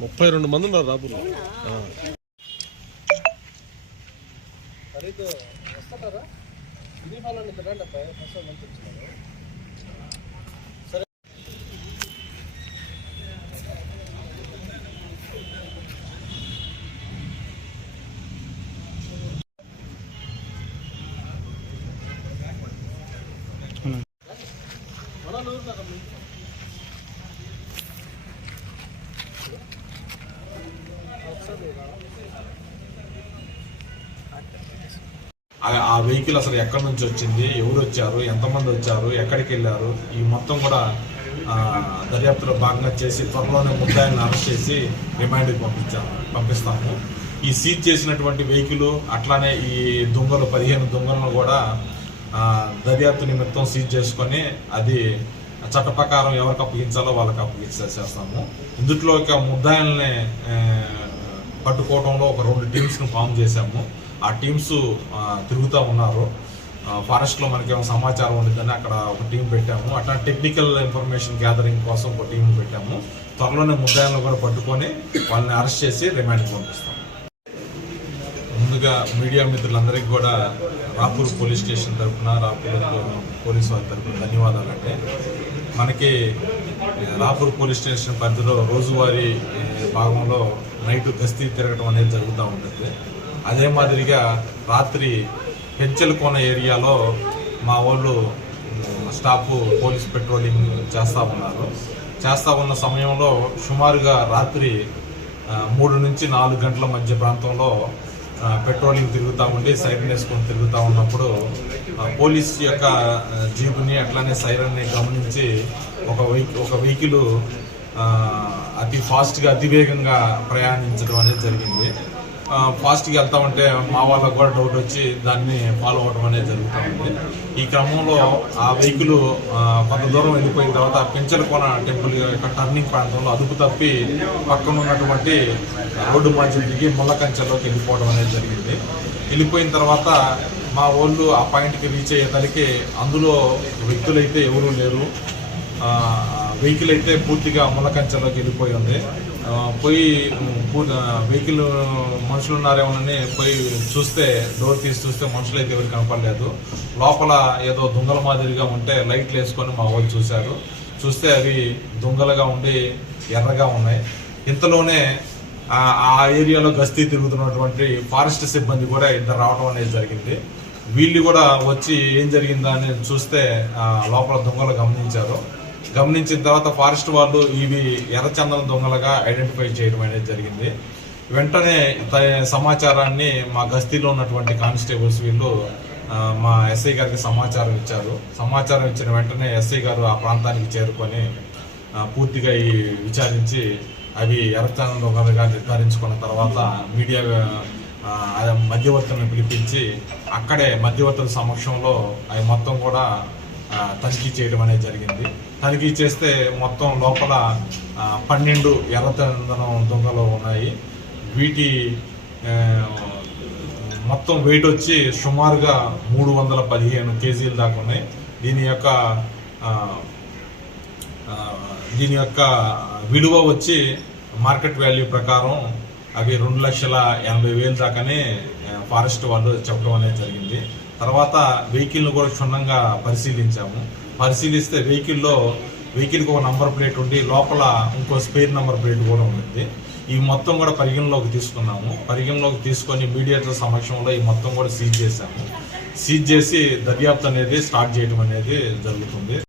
ముప్పై రెండు మంది ఉన్నారు రాపులో అవునా? ఆ- ఆ వెహికల్ అసలు ఎక్కడి నుంచి వచ్చింది? ఎవరు వచ్చారు? ఎంతమంది వచ్చారు? ఎక్కడికి వెళ్ళారు? ఈ మొత్తం కూడా దర్యాప్తులో భాగంగా చేసి త్వరలోనే ముద్దాయిని అరెస్ట్ చేసి రిమాండ్కి పంపించాము పంపిస్తాము. ఈ సీజ్ చేసినటువంటి వెహికల్ అట్లానే ఈ దొంగలు పదిహేను దొంగలను కూడా దర్యాప్తు నిమిత్తం సీజ్ చేసుకొని అది చట్ట ప్రకారం ఎవరికి అప్పగించాలో వాళ్ళకి అప్పగించేసేస్తాము ఇందుట్లో ఇక ముద్దాయిల్ని పట్టుకోవడంలో ఒక రెండు టీమ్స్ను ఫామ్ చేశాము. ఆ టీమ్స్ తిరుగుతూ ఉన్నారు. ఫారెస్ట్లో మనకి ఏమైనా సమాచారం ఉండిద్దని అక్కడ ఒక టీం పెట్టాము. అట్లా టెక్నికల్ ఇన్ఫర్మేషన్ గ్యాదరింగ్ కోసం ఒక టీం పెట్టాము. త్వరలోనే ముద్దాయిలను కూడా పట్టుకొని వాళ్ళని అరెస్ట్ చేసి రిమాండ్కి పంపిస్తాం ముందుగా మీడియా మిత్రులందరికీ కూడా రాపూర్ పోలీస్ స్టేషన్ తరఫున రాపూర్ పోలీస్ వారి తరఫున ధన్యవాదాలు అంటే మనకి రాపూర్ పోలీస్ స్టేషన్ పరిధిలో రోజువారీ భాగంలో నైట్ గస్తీ తిరగడం అనేది జరుగుతూ ఉంటుంది. అదే మాదిరిగా రాత్రి పెంచలకోన ఏరియాలో మా వాళ్ళు స్టాఫ్ పోలీస్ పెట్రోలింగ్ చేస్తూ ఉన్నారు. చేస్తూ ఉన్న సమయంలో సుమారుగా రాత్రి మూడు నుంచి నాలుగు గంటల మధ్య ప్రాంతంలో పెట్రోలింగ్ తిరుగుతూ ఉండి సైరన్ వేసుకొని తిరుగుతూ ఉన్నప్పుడు పోలీస్ యొక్క జీపుని అట్లానే సైరన్ని గమనించి ఒక వెహికల్ ఒక వెహికల్ అతి ఫాస్ట్గా అతివేగంగా ప్రయాణించడం అనేది జరిగింది. ఫాస్ట్కి ఫాస్ట్గా వెళ్తా ఉంటే మా వాళ్ళకు కూడా డౌట్ వచ్చి దాన్ని ఫాలో అవ్వడం అనేది జరుగుతూ ఉంది. ఈ క్రమంలో ఆ వెహికల్ కొంత దూరం వెళ్ళిపోయిన తర్వాత పెంచలకోన టెంపుల్ యొక్క టర్నింగ్ ప్రాంతంలో అదుపు తప్పి పక్కన ఉన్నటువంటి రోడ్డు మధ్య దిగి ముళ్ళకంచెలోకి వెళ్ళిపోవడం అనేది జరిగింది. వెళ్ళిపోయిన తర్వాత మా వాళ్ళు ఆ పాయింట్కి రీచ్ అయ్యేసరికి అందులో వ్యక్తులైతే ఎవరూ లేరు. వెహికల్ అయితే పూర్తిగా ముళ్ళకంచెలోకి వెళ్ళిపోయి ఉంది. పోయి వెహికల్ మనుషులు ఉన్నారేమోనని పోయి చూస్తే డోర్ తీసి చూస్తే మనుషులు అయితే ఎవరు కనపడలేదు. లోపల ఏదో దొంగల మాదిరిగా ఉంటే లైట్లు వేసుకొని మా వాళ్ళు చూశారు. చూస్తే అవి దొంగలుగా ఉండి ఎర్రగా ఉన్నాయి. ఇంతలోనే ఆ ఏరియాలో గస్తీ తిరుగుతున్నటువంటి ఫారెస్ట్ సిబ్బంది కూడా ఇద్దరు రావడం అనేది జరిగింది. వీళ్ళు కూడా వచ్చి ఏం జరిగిందా అని చూస్తే లోపల దొంగలు గమనించారు. గమనించిన తర్వాత ఫారెస్ట్ వాళ్ళు ఇవి ఎర్రచందనం దొంగలుగా ఐడెంటిఫై చేయడం అనేది జరిగింది. వెంటనే సమాచారాన్ని మా గస్తీలో ఉన్నటువంటి కానిస్టేబుల్స్ వీళ్ళు మా ఎస్ఐ గారికి సమాచారం ఇచ్చారు. సమాచారం ఇచ్చిన వెంటనే ఎస్ఐ గారు ఆ ప్రాంతానికి చేరుకొని పూర్తిగా ఈ విచారించి అవి ఎర్రచందనం దొంగలుగా నిర్ధారించుకున్న తర్వాత మీడియా మధ్యవర్తులను పిలిపించి అక్కడే మధ్యవర్తుల సమక్షంలో అవి మొత్తం కూడా తనిఖీ చేయడం అనేది జరిగింది. తనిఖీ చేస్తే మొత్తం లోపల పన్నెండు ఎర్రచందనం దొంగలు ఉన్నాయి. వీటి మొత్తం వెయిట్ వచ్చి సుమారుగా మూడు వందల పదిహేను కేజీలు దాకా ఉన్నాయి. దీని యొక్క దీని యొక్క విలువ వచ్చి మార్కెట్ వాల్యూ ప్రకారం అవి రెండు లక్షల ఎనభై వేలు దాకానే ఫారెస్ట్ వాళ్ళు చెప్పడం అనేది జరిగింది. తర్వాత వెహికల్ను కూడా క్షుణ్ణంగా పరిశీలించాము. పరిశీలిస్తే వెహికల్లో వెహికల్కి ఒక నంబర్ ప్లేట్ ఉండి లోపల ఇంకో స్పేర్ నంబర్ ప్లేట్ కూడా ఉంది. ఈ మొత్తం కూడా పరిగణలోకి తీసుకున్నాము. పరిగణలోకి తీసుకొని మీడియాతో సమక్షంలో ఈ మొత్తం కూడా సీజ్ చేశాము. సీజ్ చేసి దర్యాప్తు అనేది స్టార్ట్ చేయడం అనేది జరుగుతుంది.